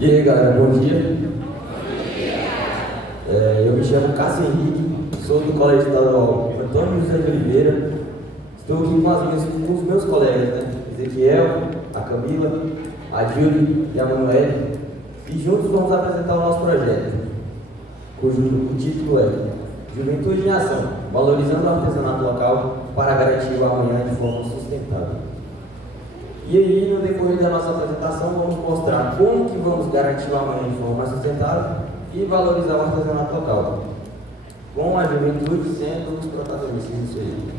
E aí galera, bom dia. Eu me chamo Cássio Henrique, sou do Colégio Estadual Antônio José de Oliveira. Estou aqui com os meus colegas, né? Ezequiel, a Camila, a Júlia e a Manuele. E juntos vamos apresentar o nosso projeto, cujo título é Juventude em Ação, valorizando o artesanato local para garantir o amanhã de forma sustentável. E aí, no decorrer da nossa apresentação, vamos mostrar como que vamos garantir o amanhã de forma sustentável e valorizar o artesanato local, com a juventude sendo os protagonistas disso aí.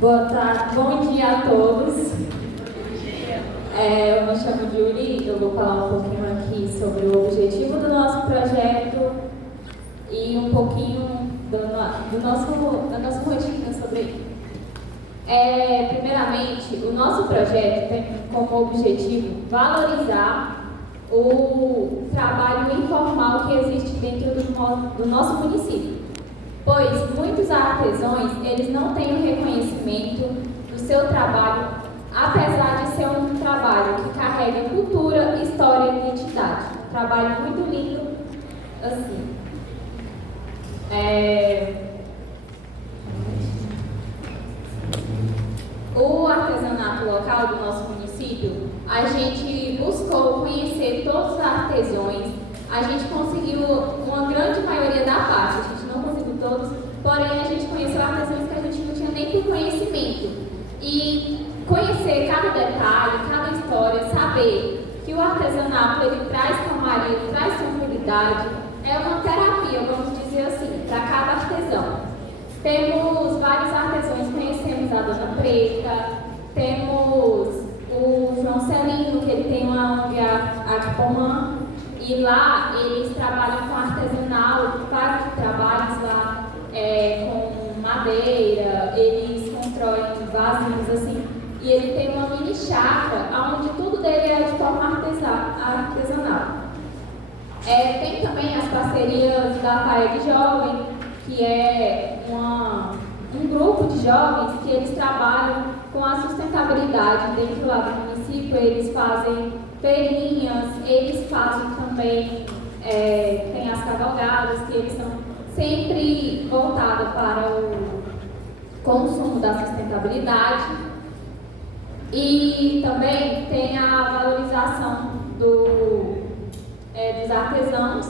Boa tarde, bom dia a todos. Eu me chamo Julie, eu vou falar um pouquinho aqui sobre o objetivo do nosso projeto e um pouquinho da nossa rotina sobre ele. Primeiramente, o nosso projeto tem como objetivo valorizar o trabalho informal que existe dentro do nosso município, pois muitos artesãos eles não têm o reconhecimento do seu trabalho, apesar de ser um trabalho que carrega cultura, história e identidade. Um trabalho muito lindo, assim. O artesanato local do nosso município, a gente buscou conhecer todos os artesãos, a gente conseguiu uma grande maioria da parte, a gente não conseguiu todos, porém a gente conheceu artesãos que a gente não tinha nem por conhecimento. E conhecer cada detalhe, cada história, saber que o artesanato ele traz calmaria, ele traz tranquilidade, é uma terapia, vamos dizer assim, para cada artesão. Temos vários artesãos, conhecemos a Dona Preta, temos o João Celino, que ele tem uma ONG Artpomã, e lá eles trabalham com artesanal, vários trabalhos lá com madeira, eles constroem vasinhos assim, e ele tem uma mini chácara, onde tudo dele é de forma artesanal. Tem também as parcerias da FAEG Jovem, que é um grupo de jovens que eles trabalham com a sustentabilidade dentro lá do município. Eles fazem feirinhas, eles fazem também, tem as cavalgadas, que eles são sempre voltadas para o consumo da sustentabilidade. E também tem a valorização dos artesãos,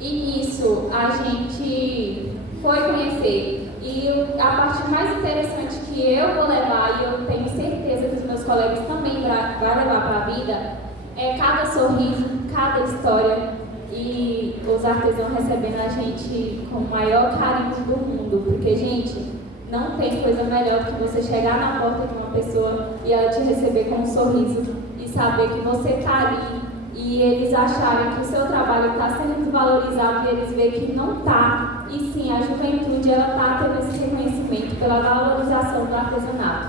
e nisso a gente foi conhecer. E a parte mais interessante que eu vou levar, e eu tenho certeza que os meus colegas também vão levar para a vida, é cada sorriso, cada história, e os artesãos recebendo a gente com o maior carinho do mundo, porque, gente, não tem coisa melhor do que você chegar na porta de uma pessoa e ela te receber com um sorriso e saber que você está ali e eles acharem que o seu trabalho está sendo valorizado e eles veem que não está. E sim, a juventude ela está tendo esse reconhecimento pela valorização do artesanato.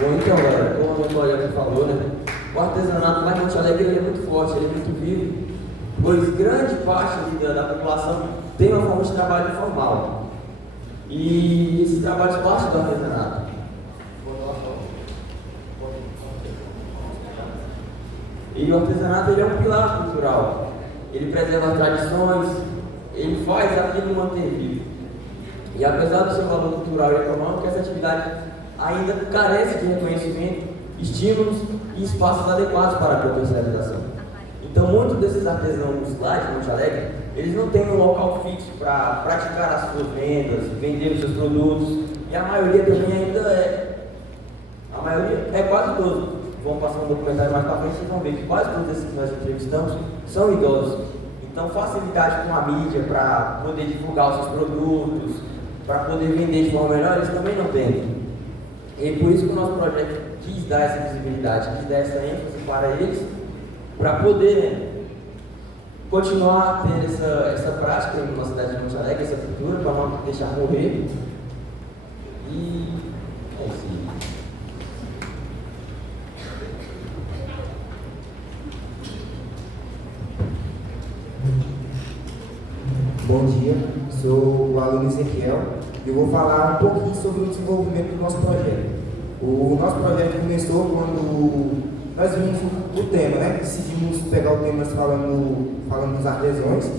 Bom, então galera, como a minha colega falou, né? O artesanato lá em Monte Alegre ele é muito forte, ele é muito vivo, pois grande parte da população tem uma forma de trabalho informal. E esses trabalhos partem do artesanato. E o artesanato ele é um pilar cultural. Ele preserva as tradições, ele faz aquilo manter vivo. E apesar do seu valor cultural e econômico, essa atividade ainda carece de reconhecimento, estímulos e espaços adequados para a potencialização. Então, muitos desses artesãos lá de Monte Alegre, eles não têm um local fixo para praticar as suas vendas, vender os seus produtos, e a maioria também ainda a maioria é quase todos. Vão passar um documentário mais para frente, vocês vão ver que quase todos esses que nós entrevistamos são idosos. Então, facilidade com a mídia para poder divulgar os seus produtos, para poder vender de forma melhor, eles também não têm. E por isso que o nosso projeto quis dar essa visibilidade, quis dar essa ênfase para eles, para poder continuar a ter essa prática na cidade de Monte Alegre, essa cultura, para não deixar morrer. E é isso. Bom dia, sou o aluno Ezequiel e eu vou falar um pouquinho sobre o desenvolvimento do nosso projeto. O nosso projeto começou quando nós vimos o tema, né? Decidimos pegar o tema falando dos artesãos.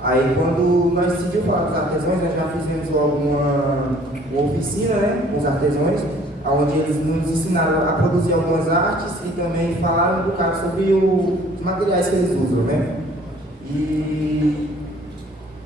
Aí quando nós decidimos falar dos artesãos, nós já fizemos logo uma oficina, né, com os artesãos, onde eles nos ensinaram a produzir algumas artes e também falaram um bocado sobre os materiais que eles usam, né? E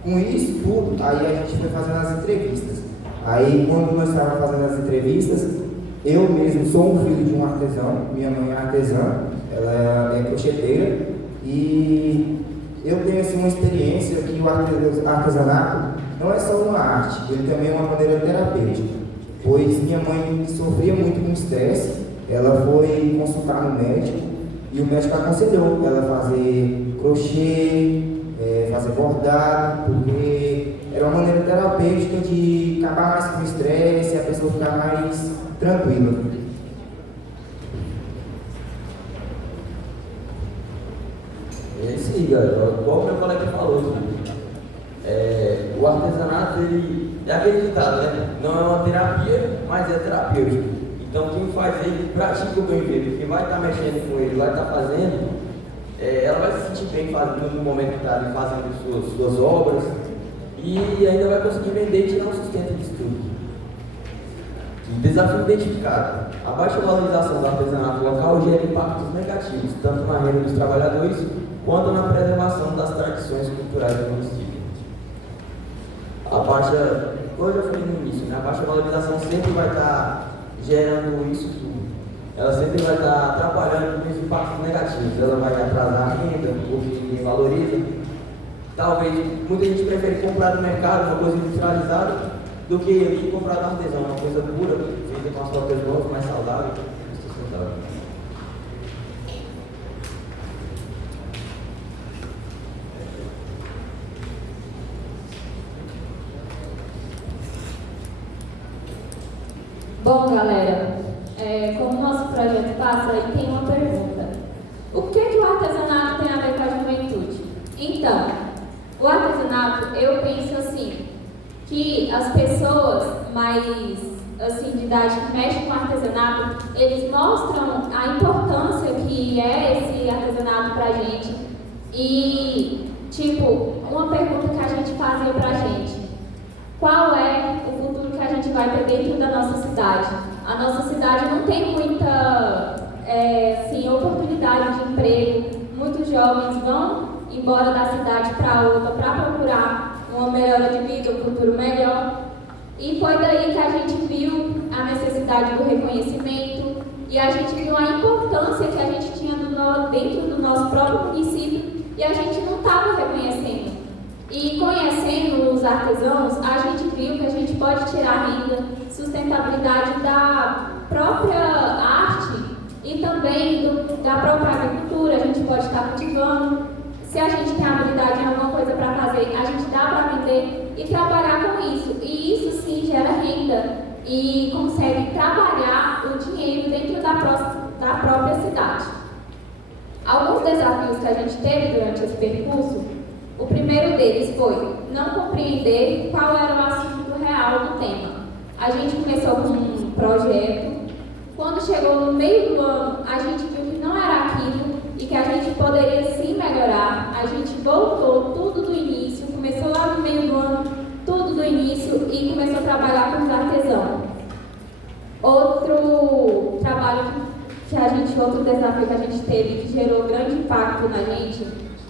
com isso tudo, aí a gente foi fazendo as entrevistas. Aí quando nós estávamos fazendo as entrevistas, eu mesmo sou um filho de um artesão, minha mãe é artesã, ela é crocheteira, e eu tenho assim, uma experiência que o artesanato não é só uma arte, ele também é uma maneira terapêutica, pois minha mãe sofria muito com estresse, ela foi consultar no médico e o médico aconselhou ela fazer crochê, fazer bordado, porque era uma maneira terapêutica de acabar mais com o estresse e a pessoa ficar mais tranquila. É isso aí, galera. Igual o meu colega falou, o artesanato, ele é aquele ditado, né? Não é uma terapia, mas é terapêutico. Então, quem faz ele, pratica o bem feito. Quem vai estar mexendo com ele, vai estar fazendo, ela vai se sentir bem fazendo no momento que está ali fazendo suas obras e ainda vai conseguir vender e tirar um sustento disso tudo. Desafio identificado. A baixa valorização do artesanato local gera impactos negativos, tanto na renda dos trabalhadores, quanto na preservação das tradições culturais do município. A baixa, como eu já falei no início, né, a baixa valorização sempre vai estar gerando isso tudo. Ela sempre vai estar atrapalhando com os impactos negativos. Ela vai atrasar a renda, porque ninguém valoriza. Talvez muita gente prefere comprar no mercado uma coisa industrializada do que ir comprar no artesão, uma coisa pura, feita com as próprias mãos, mais saudável e sustentável. Bom, galera, como o nosso projeto passa, aí tem uma pergunta. O que o artesanato tem a ver com a juventude? Então, o artesanato, eu penso assim, que as pessoas mais assim, de idade que mexem com artesanato, eles mostram a importância que é esse artesanato pra gente. E, tipo, uma pergunta que a gente fazia pra gente: qual é o futuro que a gente vai ter dentro da nossa cidade? A nossa cidade não tem muita oportunidade de emprego. Muitos jovens vão embora da cidade para outra para procurar uma melhora de vida, um futuro melhor. E foi daí que a gente viu a necessidade do reconhecimento e a gente viu a importância que a gente tinha dentro do nosso próprio município e a gente não estava reconhecendo. E conhecendo os artesãos, a gente viu que a gente pode tirar renda, sustentabilidade da própria arte e também da própria agricultura. A gente pode estar cultivando. Se a gente tem habilidade em alguma coisa para fazer, a gente dá para vender e trabalhar com isso. E isso sim gera renda e consegue trabalhar o dinheiro dentro da própria cidade. Alguns desafios que a gente teve durante esse percurso, o primeiro deles foi não compreender qual era o assunto real do tema. A gente começou com um projeto, quando chegou no meio do ano, a gente viu que não era aquilo e que a gente poderia sim melhorar. A gente voltou tudo do início, começou lá no meio do ano, tudo do início e começou a trabalhar com os artesãos. Outro desafio que a gente teve, que gerou grande impacto na gente,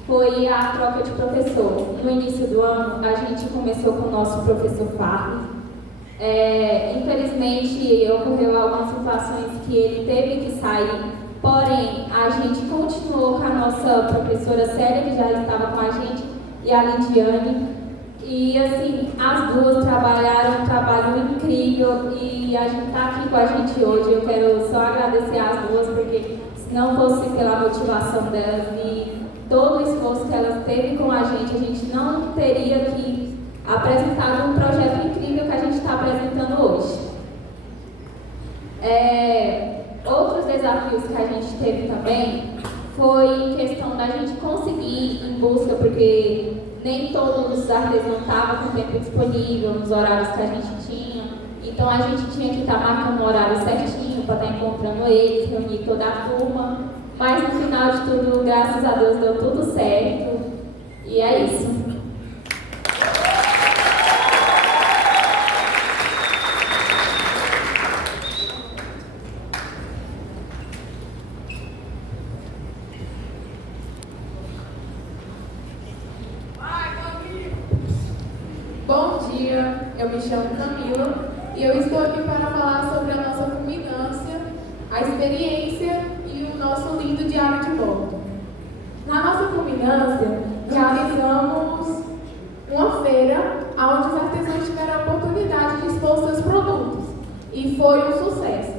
foi a troca de professor. No início do ano, a gente começou com o nosso professor Farley. Infelizmente, ocorreu algumas situações que ele teve que sair, porém, a gente continuou com a nossa professora Célia, que já estava com a gente, e a Lidiane. E, assim, as duas trabalharam um trabalho incrível e a gente está aqui com a gente hoje. Eu quero só agradecer às duas, porque se não fosse pela motivação delas e todo o esforço que elas teve com a gente não teria aqui apresentado um projeto incrível que a gente está apresentando hoje. Outros desafios que a gente teve também foi em questão da gente conseguir em busca, porque nem todos os artesãos estavam com tempo disponível nos horários que a gente tinha. Então a gente tinha que estar marcando o horário certinho para estar encontrando eles, reunir toda a turma. Mas no final de tudo, graças a Deus, deu tudo certo. E é isso. Bom dia, eu me chamo Camila e eu estou aqui para falar sobre a nossa culminância, a experiência e o nosso lindo diário de bordo. Na nossa culminância, realizamos uma feira onde os artesãos tiveram a oportunidade de expor seus produtos e foi um sucesso.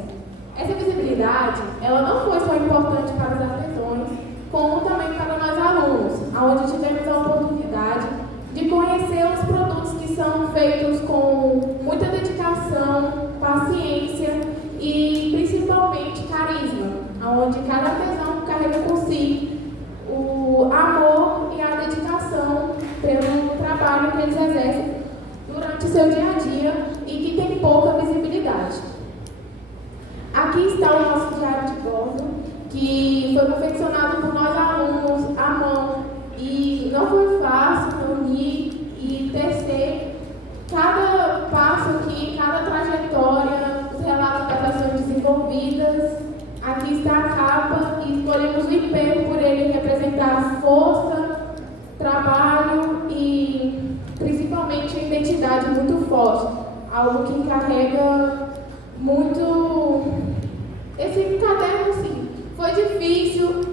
Essa visibilidade, ela não foi só importante para os artesãos, como também para nós alunos, onde tivemos a oportunidade de conhecer os produtos que são feitos com muita dedicação, paciência e principalmente carisma, onde cada artesão carrega por si o amor e a dedicação pelo trabalho que eles exercem durante o seu dia a dia e que tem pouca visibilidade. Aqui está o nosso diário de bordo, que foi confeccionado por nós alunos à mão e não foi fácil reunir e tecer cada passo aqui, cada trajetória, os relatos das ações desenvolvidas. Aqui está a capa e escolhemos o IP por ele representar força, trabalho e principalmente a identidade muito forte, algo que carrega muito. Esse caderno, sim, foi difícil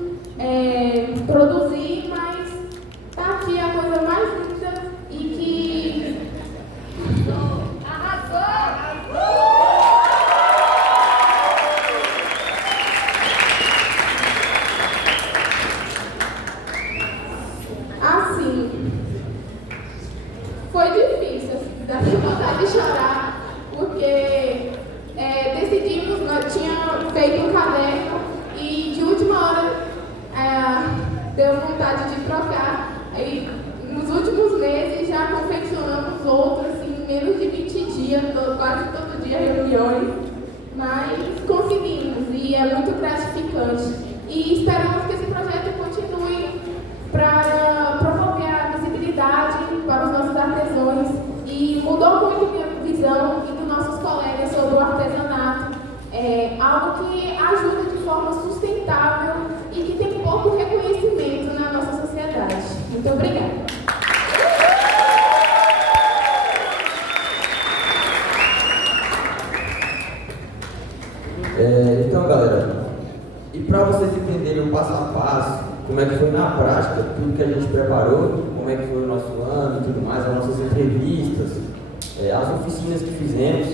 produzir, mas tá aqui a coisa mais linda e que assim, foi difícil, assim, dá vontade de chorar, porque decidimos, nós tínhamos feito um caderno e de última hora deu vontade de trocar. Aí, nos últimos meses já confeccionamos outros, assim, em menos de 20 dias, quase todo dia reuniões, mas conseguimos e é muito gratificante. E esperamos que esse projeto continue para promover a visibilidade para os nossos artesãos e mudou muito minha visão e dos nossos colegas sobre o artesanato. É algo que ajuda de forma sustentável e que tem pouco reconhecimento na nossa sociedade. Muito obrigada. Então, galera, e para vocês entenderem o passo a passo, como é que foi na prática, tudo que a gente preparou, como é que foi o nosso ano e tudo mais, as nossas entrevistas, as oficinas que fizemos,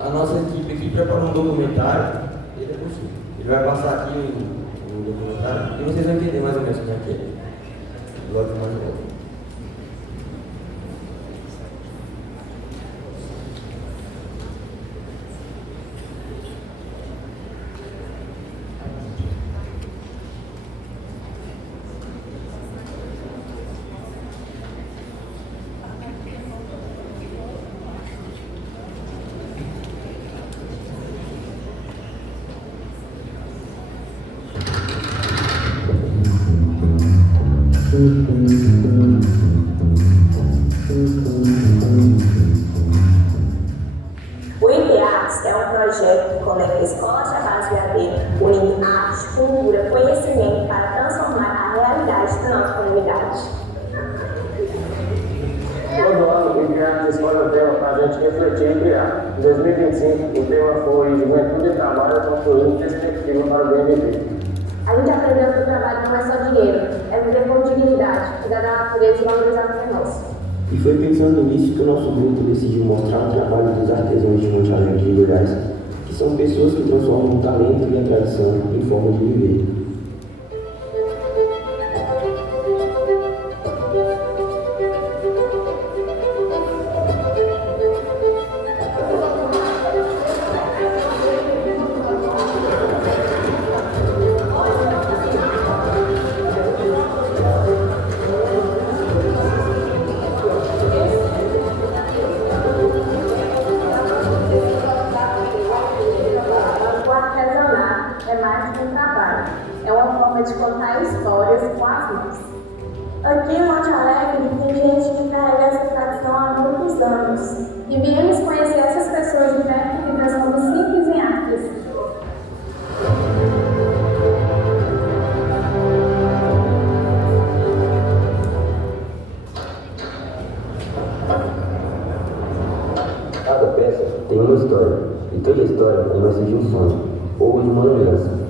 a nossa equipe aqui preparou um documentário, ele vai passar aqui o documentário e vocês vão entender mais ou menos como é que é. Logo mais logo. O IPARTS é um projeto que conecta escolas de rádio EAD, unindo arte, cultura, conhecimento para transformar a realidade da nossa comunidade. Todo ano, o IPARTS escolhe o tema para a gente refletir e criar. Em 2025, o tema foi Juventude e Trabalho construindo perspectiva para o bem viver. A gente aprendeu que o trabalho não é só dinheiro, é viver com dignidade, cuidar da natureza e valorizar o que é nosso. E foi pensando nisso que o nosso grupo decidiu mostrar o trabalho dos artesãos de Monte Alegre de Goiás, que são pessoas que transformam o talento e a tradição em forma de viver. forma de contar histórias com as mãos. Aqui em Monte Alegre tem gente que carrega essa tradição há muitos anos e viemos conhecer essas pessoas de perto que transformam simples em artes. Cada peça tem uma história, e toda história começa de um sonho, ou de uma lembrança.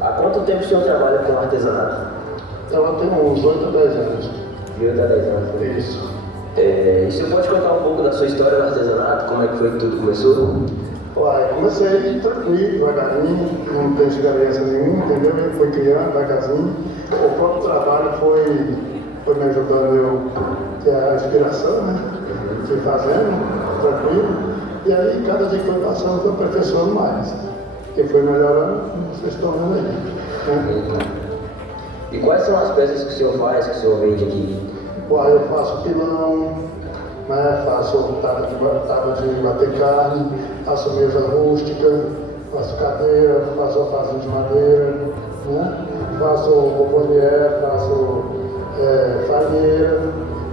Há quanto tempo o senhor trabalha com artesanato? Eu tenho uns 8 a 10 anos. De 8 a 10 anos. Isso. E o senhor pode contar um pouco da sua história no artesanato? Como é que foi que tudo começou? Uai, comecei tranquilo, devagarinho, não tenho experiência nenhuma, entendeu? Eu fui criando devagarzinho. O próprio trabalho foi me ajudando eu ter a inspiração, né? Fui fazendo, tranquilo. E aí, cada dia que foi passando, eu fui aperfeiçoando mais. E foi melhorando, vocês estão vendo aí. Né? E quais são as peças que o senhor faz, que o senhor vende aqui? Uai, eu faço pilão, né? Faço tábua de bater carne, faço mesa rústica, faço cadeira, faço alfazinho de madeira, né? Faço bombonier, faço farinheira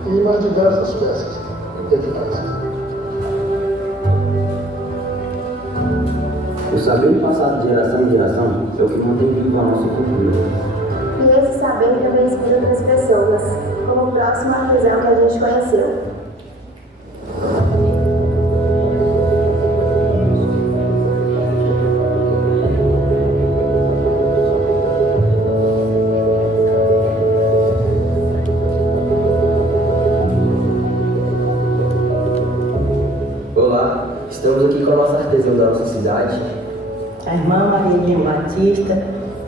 e mais diversas peças que a gente faz. O saber passado de geração em geração é o que mantém viva a nossa cultura. E esse saber também inspira outras pessoas, como o próximo artesão que a gente conheceu. Olá, estamos aqui com a nossa artesã da nossa cidade. A irmã Maria Batista,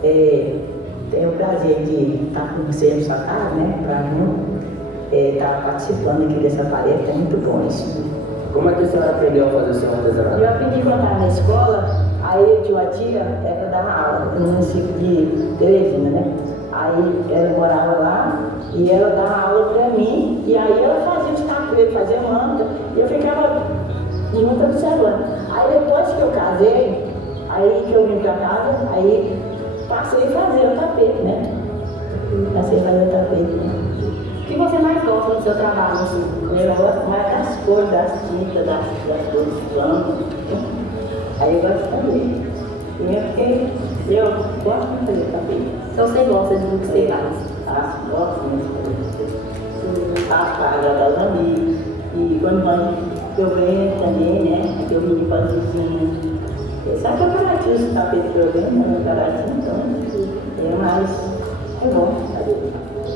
tenho o prazer de estar com você na sua casa, né, para estar participando aqui dessa tarefa, é muito bom isso. Como é que a senhora aprendeu a fazer o seu artesanato? Eu aprendi quando estava na escola, aí tinha uma tia, ela dava aula no município de Teresina, né? Aí ela morava lá e ela dava aula para mim, e aí ela fazia os tapetes, fazia manta, e eu ficava junto observando. Aí depois que eu casei, aí que eu vim para casa, aí passei a fazer o tapete, né? Passei a fazer o tapete, né? O que você mais gosta do seu trabalho, assim? Eu gosto mais das cores, das tintas, das cores dos planos. Aí eu gosto de fazer. Eu gosto de fazer tapete. Então você gosta do que você faz? Gosto muito de fazer. Faço para agradar os amigos. E quando eu venho também, né? Eu vim fazer assim. Sabe que é baratinho esse tapete que eu venho, né? É baratinho, então. Mas é bom fazer.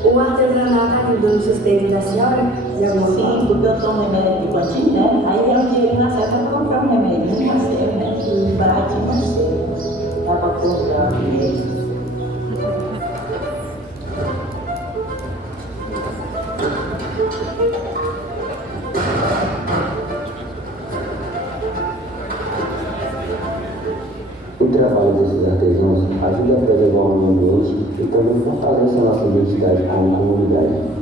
O artesanato ajuda no sustento da senhora? Sim, porque eu tomo remédio de quantinho, né? Aí é um dinheiro na certa para comprar um remédio na certa, né? E baratinho na certa. Dá para comprar um remédio. O trabalho desses artesãos ajuda a preservar o meio ambiente e também fortalece a nossa identidade como comunidade.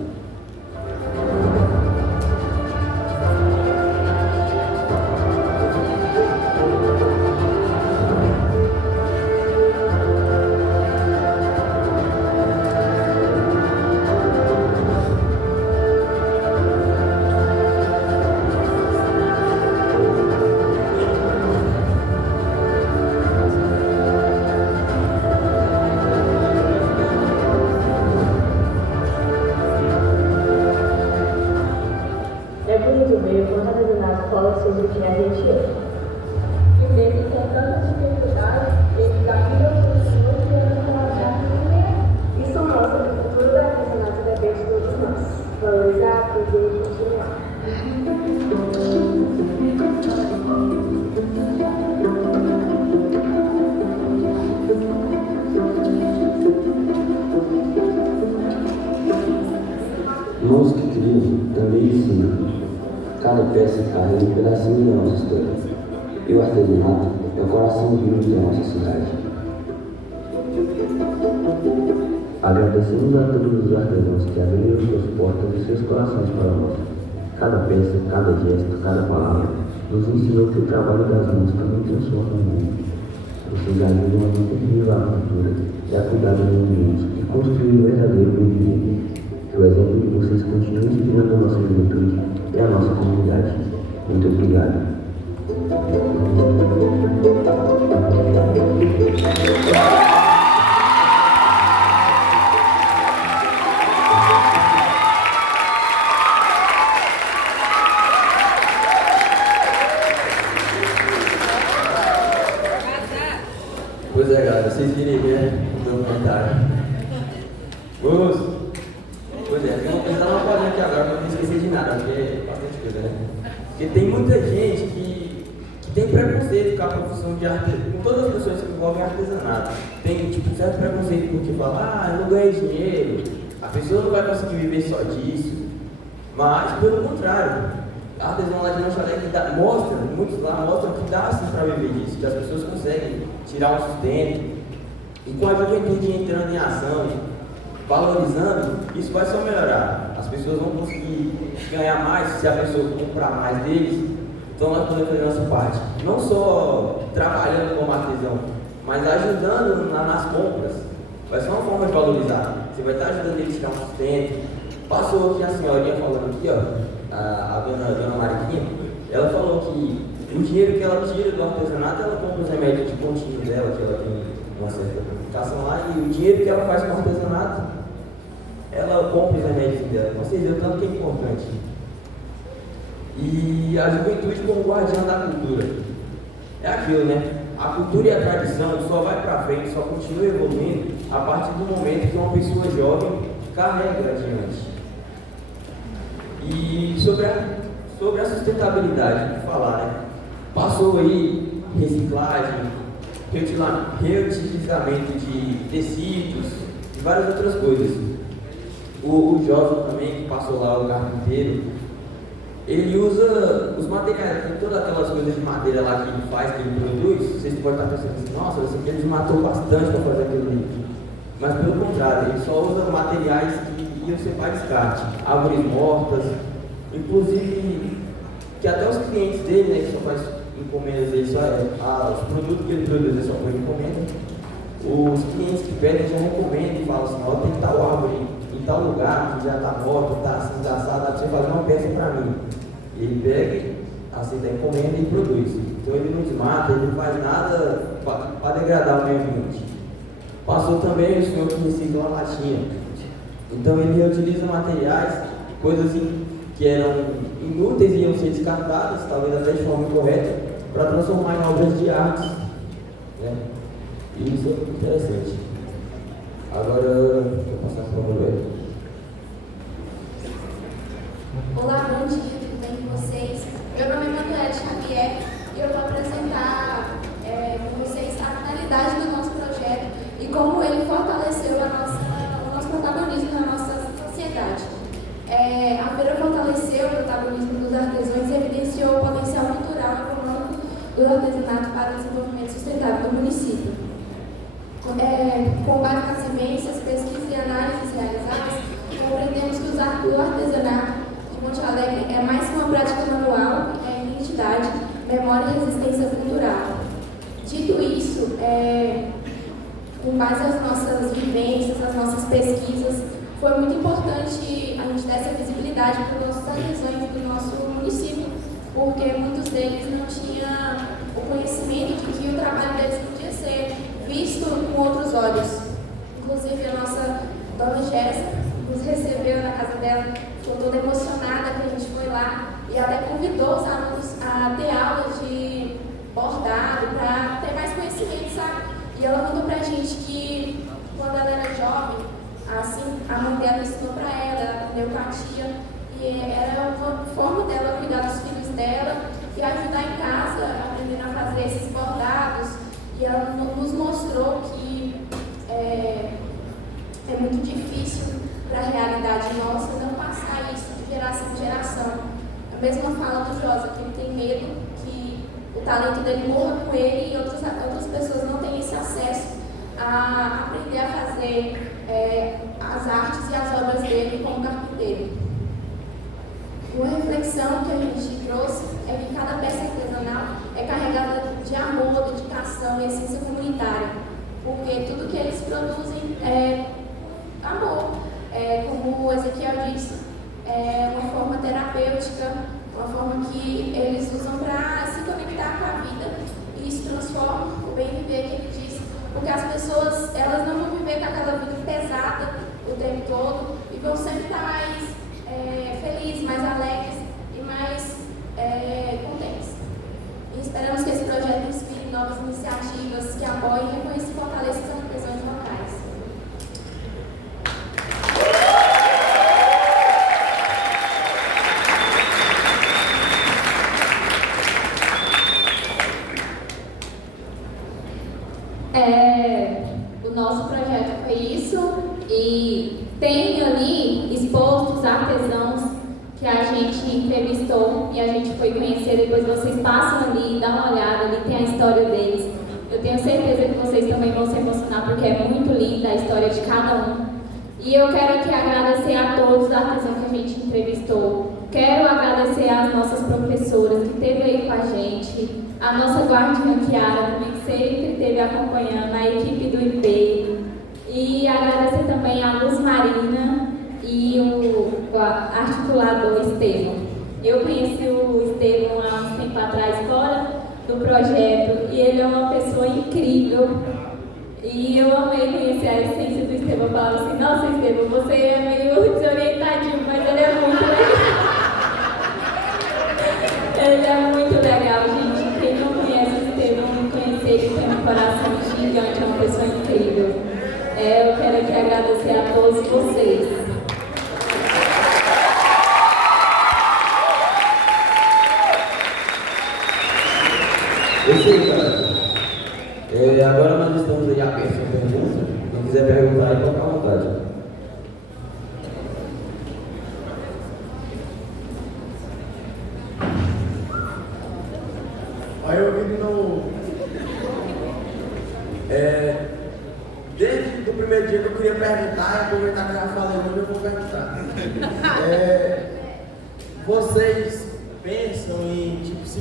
É bonito ver quanto a artesanato fala sobre o que a gente é. E mesmo com tantas dificuldades, eles ajudam as pessoas que eram trabalhar. Isso mostra que o futuro do artesanato depende de todos nós. Valorizar, aprender e continuar. Nós que criamos também ensinamos. Cada peça carrega um pedacinho da nossa história. E o artesanato é o coração vivo da nossa cidade. Agradecemos a todos os artesãos que abriram suas portas e seus corações para nós. Cada peça, cada gesto, cada palavra nos ensinou que o trabalho das mãos também transforma o mundo. Eles ajudam a manter viva a cultura e a cuidar do meio ambiente e construir um verdadeiro bem-viver. Que o exemplo de vocês continue inspirando a nossa juventude e a nossa comunidade. Muito obrigado. Pois é, galera, vocês viram aí, né? O meu comentário. Pois é, eu vou pensar uma coisa aqui agora pra não esquecer de nada, porque é bastante coisa, né? Porque tem muita gente que tem preconceito com a profissão de artesanato, com todas as pessoas que envolvem artesanato. Tem tipo certo preconceito porque fala, eu não ganho dinheiro, a pessoa não vai conseguir viver só disso. Mas, pelo contrário, a artesanato lá de Monte Alegre mostra, muitos lá mostram que dá assim para viver disso, que as pessoas conseguem tirar um sustento. E com a juventude entrando em ação, valorizando, isso vai só melhorar. As pessoas vão conseguir ganhar mais se a pessoa comprar mais deles. Então nós podemos fazer a nossa parte. Não só trabalhando como artesão, mas ajudando nas compras. Vai ser uma forma de valorizar. Você vai estar ajudando ele a tirar um sustento. Passou aqui a senhorinha falando aqui, ó, a dona Mariquinha, ela falou que o dinheiro que ela tira do artesanato, ela compra os remédios de pontinho dela, que ela tem uma certa complicação lá, e o dinheiro que ela faz com o artesanato, ela compra os remédios dela. Vocês viram o tanto que é importante. E a juventude como guardiã da cultura. É aquilo, né? A cultura e a tradição só vai para frente, só continua evoluindo a partir do momento que uma pessoa jovem carrega adiante. E sobre a sustentabilidade, vou falar, né? Passou aí reciclagem, reutilizamento de tecidos e várias outras coisas. O jovem também, que passou lá, o carpinteiro, ele usa os materiais, tem todas aquelas coisas de madeira lá que ele faz, que ele produz. Vocês podem estar pensando assim, nossa, esse aqui ele matou bastante para fazer aquilo ali. Mas pelo contrário, ele só usa materiais que iam ser para descarte, árvores mortas, inclusive que até os clientes dele, né, que só faz encomendas, ele só, os produtos que ele produz, ele só põe encomenda. Os clientes que pedem já recomendam e falam assim, ó, tem tal árvore em tal lugar que já está morta, está assim, assada, dá para você fazer uma peça para mim. Ele pega, aceita a encomenda e produz. Então ele não desmata, ele não faz nada para degradar o meio ambiente. Passou também o senhor que recicla a latinha. Então ele reutiliza materiais, coisas que eram inúteis e iam ser descartadas, talvez até de forma incorreta, para transformar em obras de arte. Né? E isso é muito interessante. Agora, vou passar para o Manuel. Olá, bom dia, tudo bem com vocês? Meu nome é Manuel Xavier e eu vou apresentar com vocês a finalidade do nosso projeto e como ele fortaleceu o nosso protagonismo na nossa sociedade. A feira fortaleceu o protagonismo dos artesãos e evidenciou o potencial cultural e econômico do artesanato para o desenvolvimento sustentável do município. Com base nas vivências, pesquisas e análises realizadas, compreendemos que o artesanato de Monte Alegre é mais que uma prática manual, é identidade, memória e resistência cultural. Dito isso, com base nas nossas vivências, nas nossas pesquisas, foi muito importante a gente dar essa visibilidade para os nossos artesãos do nosso município, porque muitos deles não tinham o conhecimento de que o trabalho deles podia ser visto com outros olhos. Inclusive a nossa dona Jéssica nos recebeu na casa dela, ficou toda emocionada que a gente foi lá e até convidou os alunos a ter aula de bordado para ter mais conhecimento, sabe? E ela contou pra gente que quando ela era jovem, assim, a mãe dela ensinou para ela aprendeu com a tia, e era uma forma dela cuidar dos filhos dela e ajudar em casa, aprendendo a fazer esses bordados. E ela nos mostrou que é muito difícil para a realidade nossa não passar isso de geração em geração. A mesma fala do Josa, que ele tem medo que o talento dele morra com ele e outras pessoas não têm esse acesso a aprender a fazer as artes e as obras dele como carpinteiro. Uma reflexão que a gente trouxe é que cada peça artesanal é carregada de amor, dedicação e essência comunitária. comunitária, porque tudo que eles produzem é amor, como o Ezequiel disse, é uma forma terapêutica, uma forma que eles usam para se conectar com a vida, e isso transforma o bem viver que ele disse, porque as pessoas, elas não vão viver com aquela vida pesada o tempo todo e vão sempre estar mais felizes, mais alegres e mais contentes. E esperamos que esse projeto inspire novas iniciativas que apoiem, reconheçam e fortaleçam as artesãos locais. O nosso projeto foi isso, e tem ali expostos os artesãos que a gente entrevistou e a gente foi conhecer. Depois vocês passam ali, dão uma olhada, ali tem a história deles. Eu tenho certeza que vocês também vão se emocionar, porque é muito linda a história de cada um. E eu quero aqui agradecer a todos os artesãos que a gente entrevistou. Quero agradecer às nossas professoras que esteve aí com a gente, a nossa guardiã Kiara também, que sempre esteve acompanhando, a equipe do IP. E agradecer também a Luz Marina e o articulador Estevão. Eu conheci o Estevão há uns tempo atrás, fora do projeto, e ele é uma pessoa incrível. E eu amei conhecer a essência do Estevão. Eu falava assim, nossa, Estevão, você é meio desorientadinho, mas ele é muito legal. Ele é muito legal, gente. Quem não conhece o Estevão, conhecer ele, tem um coração gigante, é uma pessoa incrível. Eu quero aqui agradecer a todos vocês. É isso aí, galera. Agora nós estamos aí abertos a perguntas. Se não quiser perguntar, aí pode ficar à vontade. Aí eu vi no... Desde o primeiro dia que eu queria perguntar, e aproveitar que eu já falei hoje, eu vou perguntar. Vocês pensam em se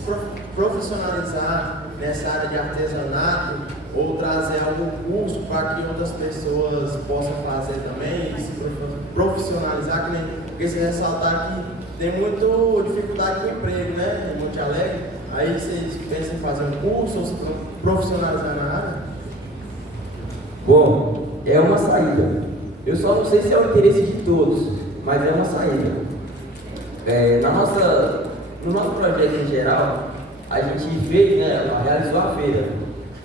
profissionalizar nessa área de artesanato ou trazer algum curso para que outras pessoas possam fazer também e se profissionalizar? Porque vocês ressaltaram que tem muita dificuldade com o emprego, né? Em Monte Alegre. Aí vocês pensam em fazer um curso ou se profissionalizar na área? Bom, é uma saída. Eu só não sei se é o interesse de todos, mas é uma saída. No nosso projeto em geral, a gente fez, realizou a feira.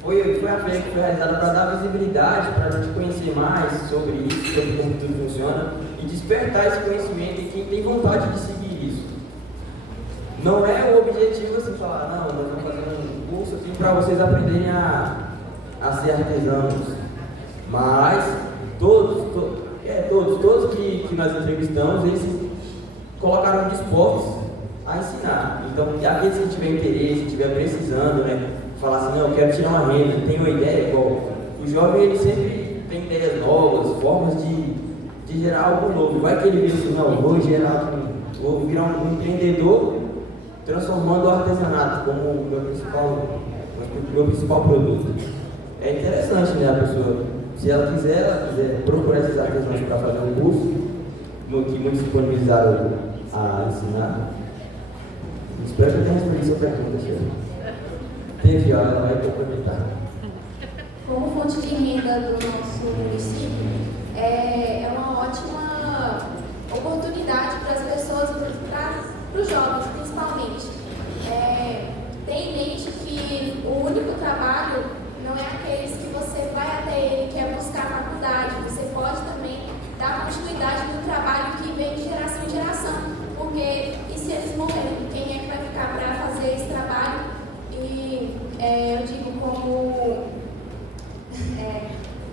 Foi a feira que foi realizada para dar visibilidade, para a gente conhecer mais sobre isso, sobre como tudo funciona e despertar esse conhecimento em quem tem vontade de seguir isso. Não é o objetivo assim falar, não, nós vamos fazer um curso assim, para vocês aprenderem a ser artesãos. Mas todos que nós entrevistamos, eles colocaram dispostos a ensinar. Então, aqueles que tiverem interesse, estiver precisando, falar assim, não, eu quero tirar uma renda, tenho uma ideia, igual o jovem, ele sempre tem ideias novas, formas de gerar algo novo. Vai que ele vê assim, não, vou virar um empreendedor, transformando o artesanato como o meu principal produto. É interessante, né, a pessoa, se ela quiser procurar esses artesãos para fazer um curso, que muitos disponibilizaram a ensinar. Espero que eu tenha respondido sua pergunta, Sheila. Teve, ela vai complementar. Como fonte de renda do nosso município, é uma ótima oportunidade para as pessoas, para os jovens principalmente. Tenha em mente que o único trabalho não é aqueles que você vai até ele, que é buscar a faculdade. Você pode também dar continuidade no trabalho que vem de geração em geração, porque e se eles morrerem, quem é que vai ficar para fazer esse trabalho? E eu digo como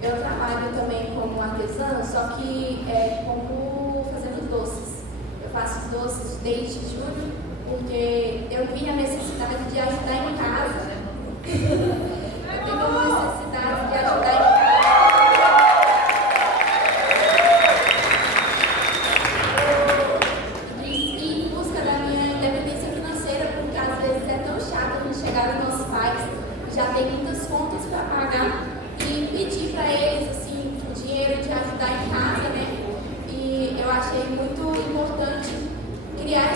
eu trabalho também como artesã, só que como fazendo doces. Eu faço doces desde julho, porque eu vi a necessidade de ajudar em casa. Eu tenho uma necessidade de ajudar em casa. Em busca da minha independência financeira, porque às vezes é tão chato a gente chegar aos nossos pais, já tem que muitas contas para pagar e pedir para eles assim, o dinheiro de ajudar em casa, né? E eu achei muito importante criar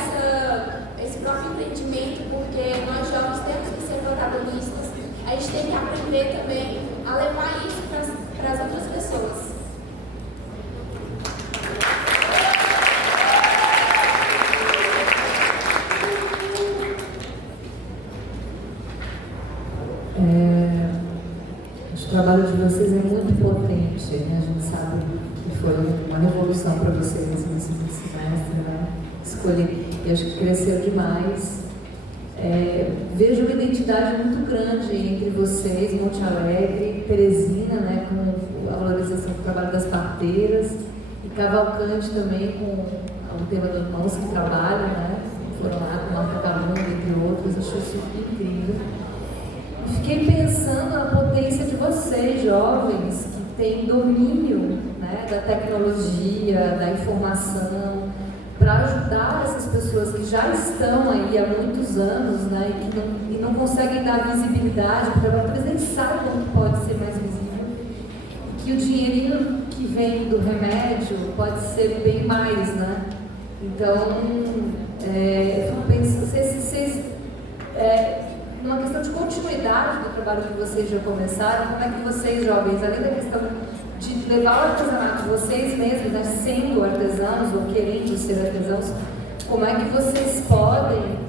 esse próprio empreendimento, porque nós jovens temos que ser protagonistas, a gente tem que aprender também a levar isso para as outras pessoas. O trabalho de vocês é muito potente, né? A gente sabe que foi uma revolução para vocês nesse semestre, né? Escolher, e acho que cresceu demais. Vejo uma identidade muito grande entre vocês, Monte Alegre, Teresina, né, com a valorização do trabalho das parteiras, e Cavalcante também com o tema do nosso que trabalha, né? Foram lá com Marca Calunga, entre outros, acho isso incrível. Fiquei pensando na potência de vocês, jovens, que têm domínio, né, da tecnologia, da informação, para ajudar essas pessoas que já estão aí há muitos anos, né, e não conseguem dar visibilidade, porque eles nem sabem como pode ser mais visível, que o dinheirinho que vem do remédio pode ser bem mais, né? Então, eu fico pensando, numa questão de continuidade do trabalho que vocês já começaram, como é que vocês, jovens, além da questão de levar o artesanato, vocês mesmos, né, sendo artesãos ou querendo ser artesãos, como é que vocês podem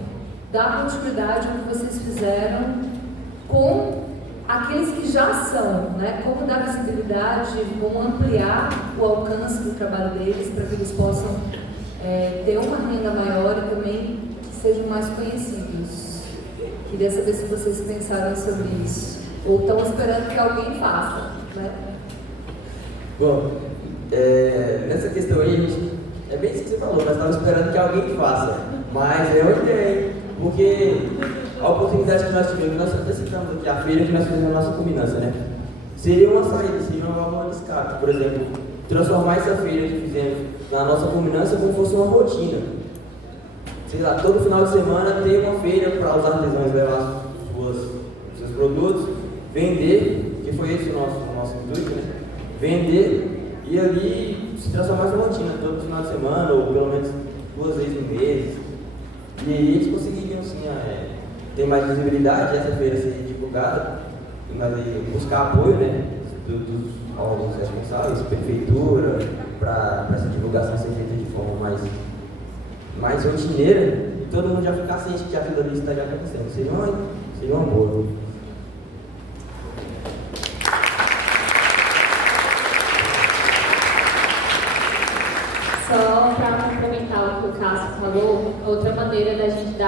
dar continuidade ao que vocês fizeram com aqueles que já são, né? Como dar visibilidade, como ampliar o alcance do trabalho deles para que eles possam ter uma renda maior e também sejam mais conhecidos. Queria saber se vocês pensaram sobre isso, ou estão esperando que alguém faça, né? Bom, nessa questão aí, é bem isso que você falou, nós estávamos esperando que alguém faça, mas é uma ideia, porque a oportunidade que nós tivemos, nós até citamos aqui a feira que nós fizemos a nossa combinância, né? Seria uma saída, seria uma válvula de escape, por exemplo, transformar essa feira que fizemos na nossa combinância como fosse uma rotina. Sei lá, todo final de semana tem uma feira para os artesãos levar seus produtos, vender, que foi esse o nosso intuito, né? Vender e ali se transformar em rotina, todo final de semana, ou pelo menos 2 vezes no mês. E aí eles conseguiriam assim, ter mais visibilidade, essa feira ser divulgada, e buscar apoio, né, dos órgãos responsáveis, prefeitura, para essa divulgação ser feita de forma mais rotineira, e todo mundo já ficar ciente que aquilo ali estaria acontecendo. Seria uma boa. Só para complementar o que o Cássio falou, outra maneira da gente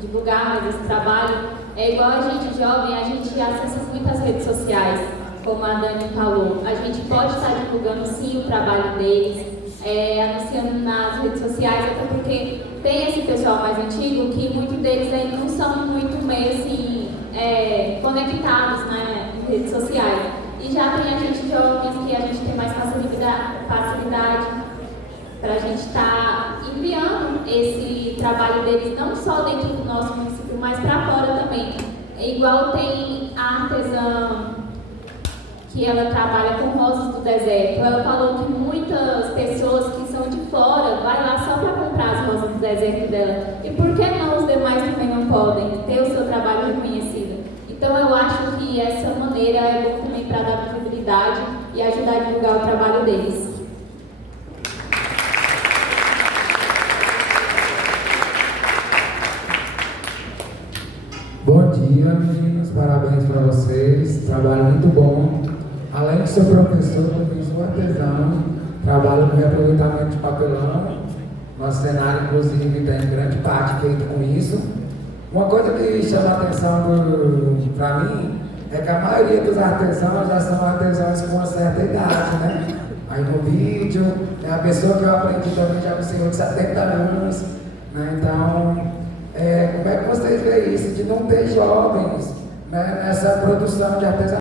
divulgar mais esse trabalho é igual a gente jovem, a gente acessa muitas redes sociais, como a Dani falou. A gente pode estar divulgando sim o trabalho deles, anunciando nas redes sociais, até porque tem esse pessoal mais antigo que muitos deles ainda não são muito meio assim conectados, né, em redes sociais. E já tem a gente jovens que a gente tem mais facilidade para a gente estar enviando esse trabalho deles não só dentro do nosso município, mas para fora também. Igual tem a artesã que ela trabalha com rosas do deserto. Ela falou que muitas pessoas que são de fora vai lá só para comprar as rosas do deserto dela. E por que não os demais também não podem ter o seu trabalho reconhecido? Então eu acho que essa maneira é boa também para dar visibilidade e ajudar a divulgar o trabalho deles. Bom dia, meninos, parabéns para vocês, trabalho muito bom. Além de ser professor, também sou artesão, trabalho com reaproveitamento de papelão. Nosso cenário, inclusive, tem grande parte feito com isso. Uma coisa que chama a atenção para mim é que a maioria dos artesãos já são artesãos com uma certa idade, né? Aí no vídeo, a pessoa que eu aprendi também já é um senhor de 70 anos, né? Então, como é que vocês veem isso, de não ter jovens, né, nessa produção de artesanato?